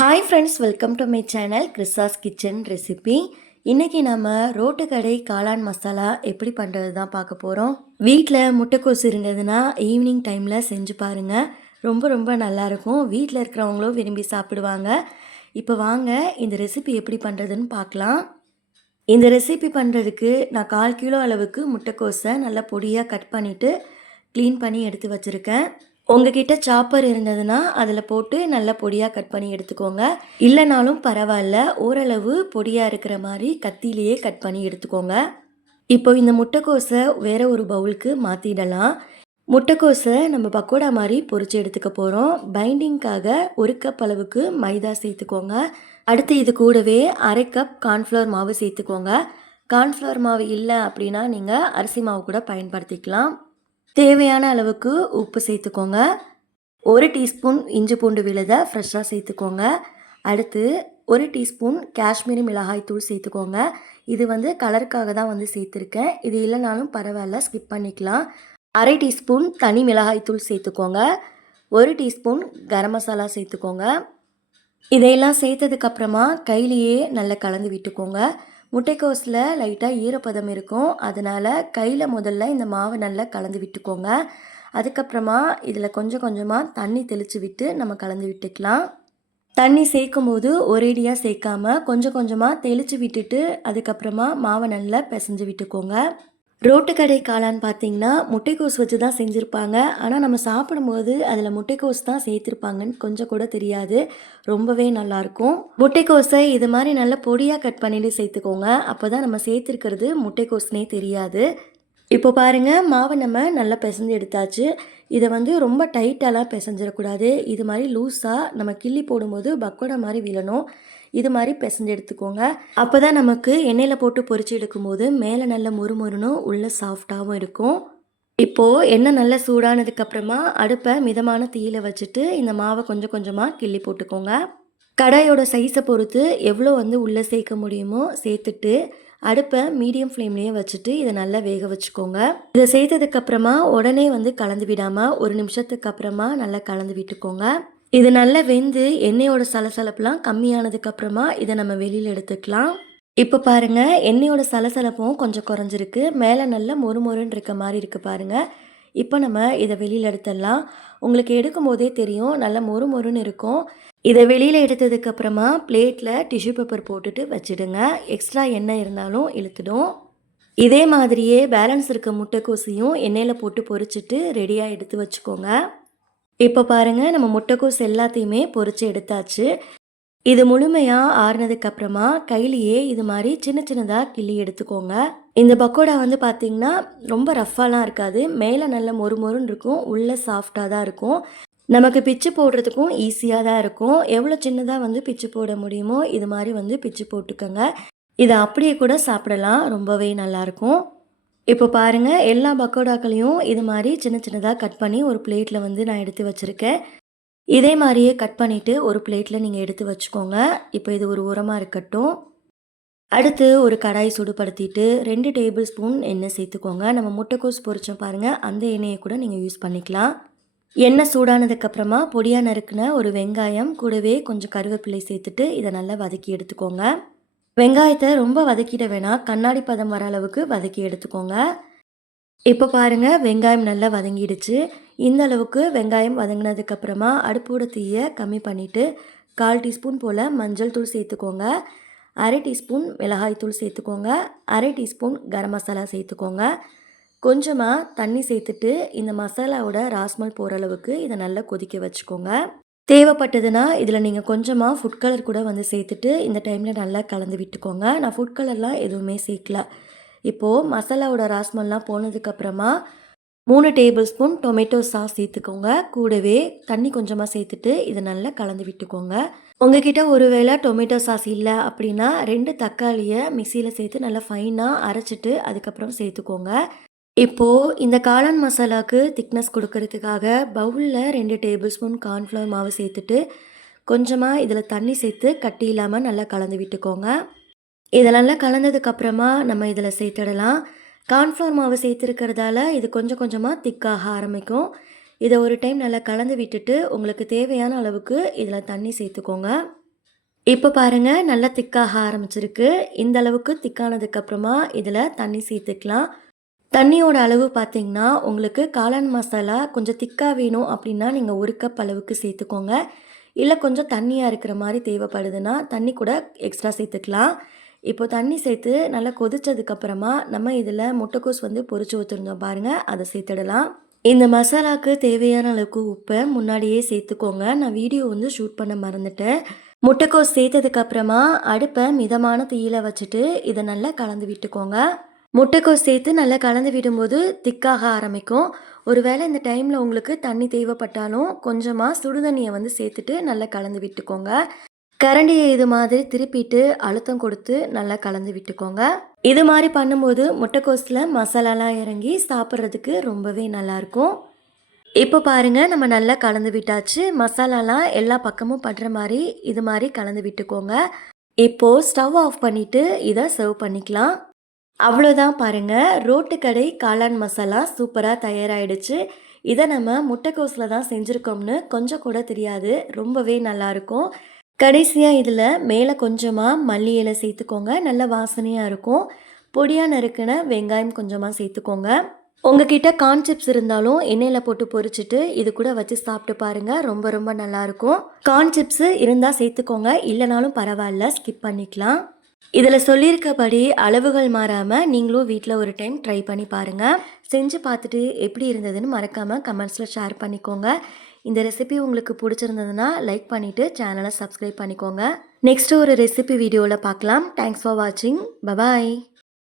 Hi friends, welcome to my channel கிறிஸாஸ் kitchen recipe. இன்றைக்கி நம்ம ரோட்டு கடை காளான் மசாலா எப்படி பண்ணுறது தான் பார்க்க போகிறோம். வீட்டில் முட்டைக்கோசு இருந்ததுன்னா ஈவினிங் டைமில் செஞ்சு பாருங்கள். ரொம்ப ரொம்ப நல்லாயிருக்கும். வீட்டில் இருக்கிறவங்களும் விரும்பி சாப்பிடுவாங்க. இப்போ வாங்க இந்த ரெசிபி எப்படி பண்ணுறதுன்னு பார்க்கலாம். இந்த ரெசிபி பண்ணுறதுக்கு நான் 1/4 கிலோ அளவுக்கு முட்டைக்கோஸை நல்லா பொடியாக கட் பண்ணிவிட்டு க்ளீன் பண்ணி எடுத்து வச்சுருக்கேன். உங்ககிட்ட சாப்பர் இருந்ததுன்னா அதில் போட்டு நல்லா பொடியாக கட் பண்ணி எடுத்துக்கோங்க. இல்லைனாலும் பரவாயில்ல, ஓரளவு பொடியாக இருக்கிற மாதிரி கத்திலேயே கட் பண்ணி எடுத்துக்கோங்க. இப்போ இந்த முட்டைக்கோஸை வேறு ஒரு பவுலுக்கு மாற்றிடலாம். முட்டைக்கோஸை நம்ம பக்கோடா மாதிரி பொரித்து எடுத்துக்க போகிறோம். பைண்டிங்காக 1 கப் அளவுக்கு மைதா சேர்த்துக்கோங்க. அடுத்து இது கூடவே 1/2 கப் கார்ன்ஃப்ளவர் மாவு சேர்த்துக்கோங்க. கார்ன்ஃப்ளவர் மாவு இல்லை அப்படின்னா நீங்கள் அரிசி மாவு கூட பயன்படுத்திக்கலாம். தேவையான அளவுக்கு உப்பு சேர்த்துக்கோங்க. 1 டீஸ்பூன் இஞ்சி பூண்டு விழுதை ஃப்ரெஷ்ஷாக சேர்த்துக்கோங்க. அடுத்து 1 டீஸ்பூன் காஷ்மீரி மிளகாய் தூள் சேர்த்துக்கோங்க. இது கலருக்காக தான் சேர்த்துருக்கேன். இது இல்லைனாலும் பரவாயில்ல, ஸ்கிப் பண்ணிக்கலாம். 1/2 டீஸ்பூன் தனி மிளகாய் தூள் சேர்த்துக்கோங்க. 1 டீஸ்பூன் கரம் மசாலா சேர்த்துக்கோங்க. இதையெல்லாம் சேர்த்ததுக்கப்புறமா கையிலேயே நல்லா கலந்து விட்டுக்கோங்க. முட்டைக்கோஸில் லைட்டாக ஈரப்பதம் இருக்கும், அதனால் கையில் முதல்ல இந்த மாவை நல்லா கலந்து விட்டுக்கோங்க. அதுக்கப்புறமா இதில் கொஞ்சம் கொஞ்சமாக தண்ணி தெளித்து விட்டு நம்ம கலந்து விட்டுக்கலாம். தண்ணி சேர்க்கும் போது ஒரேடியாக சேர்க்காமல் கொஞ்சம் கொஞ்சமாக தெளித்து விட்டுட்டு அதுக்கப்புறமா மாவை நல்லா பிசைஞ்சு விட்டுக்கோங்க. ரோட்டு கடை காளான் பார்த்திங்கன்னா முட்டைக்கோஸ் வச்சு தான் செஞ்சுருப்பாங்க. ஆனால் நம்ம சாப்பிடும்போது அதில் முட்டைக்கோஸ் தான் சேர்த்துருப்பாங்கன்னு கொஞ்சம் கூட தெரியாது. ரொம்பவே நல்லாயிருக்கும். முட்டைக்கோஸை இது மாதிரி நல்லா பொடியாக கட் பண்ணிட்டு சேர்த்துக்கோங்க. அப்போ தான் நம்ம சேர்த்துருக்கிறது முட்டைக்கோஸ்னே தெரியாது. இப்போ பாருங்கள், மாவை நம்ம நல்லா பிசைஞ்சு எடுத்தாச்சு. இதை ரொம்ப டைட்டாலாம் பிசைஞ்சிடக்கூடாது. இது மாதிரி லூஸாக நம்ம கிள்ளி போடும்போது பக்கோடா மாதிரி விழணும். இது மாதிரி பிசைஞ்சு எடுத்துக்கோங்க. அப்போ தான் நமக்கு எண்ணெயில் போட்டு பொரிச்சு எடுக்கும்போது மேலே நல்ல மொறுமொறுனும் உள்ளே சாஃப்டாகவும் இருக்கும். இப்போது எண்ணெய் நல்லா சூடானதுக்கப்புறமா அடுப்பை மிதமான தீயில் வச்சுட்டு இந்த மாவை கொஞ்சம் கொஞ்சமாக கிள்ளி போட்டுக்கோங்க. கடாயோட சைஸை பொறுத்து எவ்வளோ உள்ளே சேர்க்க முடியுமோ சேர்த்துட்டு அடுப்பை மீடியம் ஃப்ளேம்லேயே வச்சுட்டு இதை நல்லா வேக வச்சுக்கோங்க. இதை சேர்த்ததுக்கப்புறமா உடனே கலந்து விடாமல் 1 நிமிஷத்துக்கு அப்புறமா நல்லா கலந்து விட்டுக்கோங்க. இது நல்லா வெந்து எண்ணெயோட சலசலப்புலாம் கம்மியானதுக்கப்புறமா இதை நம்ம வெளியில் எடுத்துக்கலாம். இப்போ பாருங்கள், எண்ணெயோட சலசலப்பும் கொஞ்சம் குறைஞ்சிருக்கு. மேலே நல்லா மொறுமொறுன்னு இருக்க மாதிரி இருக்குது பாருங்கள். இப்போ நம்ம இதை வெளியில் எடுத்துடலாம். உங்களுக்கு எடுக்கும் போதே தெரியும், நல்லா மொறுமொறுன்னு இருக்கும். இதை வெளியில் எடுத்ததுக்கப்புறமா பிளேட்டில் டிஷ்யூ பேப்பர் போட்டுட்டு வச்சுடுங்க. எக்ஸ்ட்ரா எண்ணெய் இருந்தாலும் இழுத்துடும். இதே மாதிரியே பேலன்ஸ் இருக்க முட்டைக்கோசையும் எண்ணெயில் போட்டு பொரிச்சிட்டு ரெடியாக எடுத்து வச்சுக்கோங்க. இப்போ பாருங்கள், நம்ம முட்டைக்கோஸ் எல்லாத்தையுமே பொரித்து எடுத்தாச்சு. இது முழுமையாக ஆறுனதுக்கப்புறமா கையிலேயே இது மாதிரி சின்ன சின்னதாக கிள்ளி எடுத்துக்கோங்க. இந்த பக்கோடா பார்த்திங்கன்னா ரொம்ப ரஃப்பாலாம் இருக்காது. மேலே நல்ல மொறுமொறுன்னு இருக்கும், உள்ளே சாஃப்டாக தான் இருக்கும். நமக்கு பிச்சு போடுறதுக்கும் ஈஸியாக தான் இருக்கும். எவ்வளோ சின்னதாக பிச்சு போட முடியுமோ இது மாதிரி பிச்சு போட்டுக்கோங்க. இதை அப்படியே கூட சாப்பிடலாம், ரொம்பவே நல்லாயிருக்கும். இப்போ பாருங்கள், எல்லா பக்கோடாக்களையும் இது மாதிரி சின்ன சின்னதாக கட் பண்ணி ஒரு பிளேட்டில் நான் எடுத்து வச்சுருக்கேன். இதே மாதிரியே கட் பண்ணிவிட்டு ஒரு பிளேட்டில் நீங்கள் எடுத்து வச்சுக்கோங்க. இப்போ இது ஒரு உரமாக இருக்கட்டும். அடுத்து ஒரு கடாய் சுடுபடுத்திட்டு 2 டேபிள் ஸ்பூன் எண்ணெய் சேர்த்துக்கோங்க. நம்ம முட்டைக்கோஸ் பொரிச்சோம் பாருங்கள், அந்த எண்ணெயை கூட நீங்கள் யூஸ் பண்ணிக்கலாம். எண்ணெய் சூடானதுக்கப்புறமா பொடியாக நறுக்குன ஒரு வெங்காயம் கூடவே கொஞ்சம் கருவேப்பிலை சேர்த்துட்டு இதை நல்லா வதக்கி எடுத்துக்கோங்க. வெங்காயத்தை ரொம்ப வதக்கிட வேணாம், கண்ணாடி பதம் வர அளவுக்கு வதக்கி எடுத்துக்கோங்க. இப்போ பாருங்கள், வெங்காயம் நல்லா வதங்கிடுச்சு. இந்த அளவுக்கு வெங்காயம் வதங்கினதுக்கப்புறமா அடுப்போட தீயை கம்மி பண்ணிவிட்டு 1/4 டீஸ்பூன் போல் மஞ்சள் தூள் சேர்த்துக்கோங்க. 1/2 டீஸ்பூன் மிளகாய் தூள் சேர்த்துக்கோங்க. 1/2 டீஸ்பூன் கரம் மசாலா சேர்த்துக்கோங்க. கொஞ்சமாக தண்ணி சேர்த்துட்டு இந்த மசாலாவோட ராஸ்மல் போகிற அளவுக்கு இதை நல்லா கொதிக்க வச்சுக்கோங்க. தேவைப்பட்டதுன்னா இதில் நீங்கள் கொஞ்சமாக ஃபுட் கலர் கூட சேர்த்துட்டு இந்த டைமில் நல்லா கலந்து விட்டுக்கோங்க. நான் ஃபுட் கலர்லாம் எதுவுமே சேர்க்கல. இப்போது மசாலாவோட ராஸ்மல்லாம் போனதுக்கப்புறமா 3 டேபிள் ஸ்பூன் டொமேட்டோ சாஸ் சேர்த்துக்கோங்க. கூடவே தண்ணி கொஞ்சமாக சேர்த்துட்டு இதை நல்லா கலந்து விட்டுக்கோங்க. உங்ககிட்ட ஒருவேளை டொமேட்டோ சாஸ் இல்லை அப்படின்னா 2 தக்காளியை மிக்சியில் சேர்த்து நல்லா ஃபைனாக அரைச்சிட்டு அதுக்கப்புறம் சேர்த்துக்கோங்க. இப்போது இந்த காளான் மசாலாவுக்கு திக்னஸ் கொடுக்கறதுக்காக பவுலில் 2 டேபிள் ஸ்பூன் கார்ன்ஃப்ளவர் மாவு சேர்த்துட்டு கொஞ்சமாக இதில் தண்ணி சேர்த்து கட்டி இல்லாமல் நல்லா கலந்து விட்டுக்கோங்க. இதை நல்லா கலந்ததுக்கப்புறமா நம்ம இதில் சேர்த்துடலாம். கார்ன்ஃப்ளவர் மாவு சேர்த்துருக்கிறதால இது கொஞ்சம் கொஞ்சமாக திக்காக ஆரம்பிக்கும். இதை ஒரு டைம் நல்லா கலந்து விட்டுட்டு உங்களுக்கு தேவையான அளவுக்கு இதில் தண்ணி சேர்த்துக்கோங்க. இப்போ பாருங்க நல்லா திக்காக ஆரம்பிச்சிருக்கு. இந்த அளவுக்கு திக்கானதுக்கப்புறமா இதில் தண்ணி சேர்த்துக்கலாம். தண்ணியோட அளவு பார்த்தீங்கன்னா, உங்களுக்கு காளான் மசாலா கொஞ்சம் திக்கா வேணும் அப்படின்னா, நீங்கள் 1 கப் அளவுக்கு சேர்த்துக்கோங்க. இல்ல கொஞ்சம் தண்ணியா இருக்கிற மாரி தேவைப்படுதுன்னா, தண்ணி கூட எக்ஸ்ட்ரா சேர்த்துக்கலாம். இப்போ தண்ணி சேர்த்து நல்லா கொதிச்சதுக்கப்புறமா, நம்ம இதில முட்டைக்கோஸ் வந்து பொரிச்சு வச்சுருந்தோம் பாருங்க, அத சேர்த்துடலாம். இந்த மசாலாக்கு தேவையான அளவுக்கு உப்ப முன்னாடியே சேர்த்துக்கோங்க. நான் வீடியோ வந்து ஷூட் பண்ண மறந்துட்டேன். முட்டைக்கோஸ் சேர்த்ததுக்கப்புறமா, அடுப்ப மிதமான தீயில வச்சுட்டு, இத நல்லா கலந்து விட்டுக்கோங்க. முட்டைக்கோஸ் சேர்த்து நல்லா கலந்து விடும்போது திக்காக ஆரம்பிக்கும். ஒருவேளை இந்த டைமில் உங்களுக்கு தண்ணி தேவைப்பட்டாலும் கொஞ்சமாக சுடுதண்ணியை வந்து சேர்த்துட்டு நல்லா கலந்து விட்டுக்கோங்க. கரண்டியை இது மாதிரி திருப்பிட்டு அழுத்தம் கொடுத்து நல்லா கலந்து விட்டுக்கோங்க. இது மாதிரி பண்ணும்போது முட்டைக்கோஸில் மசாலாலாம் இறங்கி சாப்பிட்றதுக்கு ரொம்பவே நல்லாயிருக்கும். இப்போ பாருங்க நம்ம நல்லா கலந்து விட்டாச்சு. மசாலாலாம் எல்லா பக்கமும் படுற மாதிரி இது மாதிரி கலந்து விட்டுக்கோங்க. இப்போது ஸ்டவ் ஆஃப் பண்ணிவிட்டு இதை சர்வ் பண்ணிக்கலாம். அவ்வளோதான் பாருங்க. ரோட்டு கடை காளான் மசாலா சூப்பரா தயாராயிடுச்சு. இத நம்ம முட்டைக்கோஸ்ல தான் செஞ்சிருக்கோம்னு கொஞ்சம் கூட தெரியாது. ரொம்பவே நல்லாயிருக்கும். கடைசியா இதில மேல கொஞ்சமா மல்லி இலை சேர்த்துக்கோங்க. நல்ல வாசனையா இருக்கும். பொடியா நறுக்குன வெங்காயம் கொஞ்சமா சேர்த்துக்கோங்க. உங்ககிட்ட கார்ன் சிப்ஸ் இருந்தாலும் எண்ணெயில போட்டு பொரிச்சுட்டு இது கூட வச்சு சாப்பிட்டு பாருங்க. ரொம்ப ரொம்ப நல்லாயிருக்கும். கார்ன் சிப்ஸ் இருந்தா சேர்த்துக்கோங்க. இல்லனாலும் பரவாயில்ல. ஸ்கிப் பண்ணிக்கலாம். இதில் சொல்லியிருக்கபடி அளவுகள் மாறாமல் நீங்களும் வீட்டில் ஒரு டைம் ட்ரை பண்ணி பாருங்கள். செஞ்சு பார்த்துட்டு எப்படி இருந்ததுன்னு மறக்காமல் கமெண்ட்ஸில் ஷேர் பண்ணிக்கோங்க. இந்த ரெசிபி உங்களுக்கு பிடிச்சிருந்ததுன்னா லைக் பண்ணிவிட்டு சேனலை சப்ஸ்கிரைப் பண்ணிக்கோங்க. நெக்ஸ்ட்டு ஒரு ரெசிபி வீடியோவில் பார்க்கலாம். தேங்க்ஸ் ஃபார் வாட்சிங். பபாய்.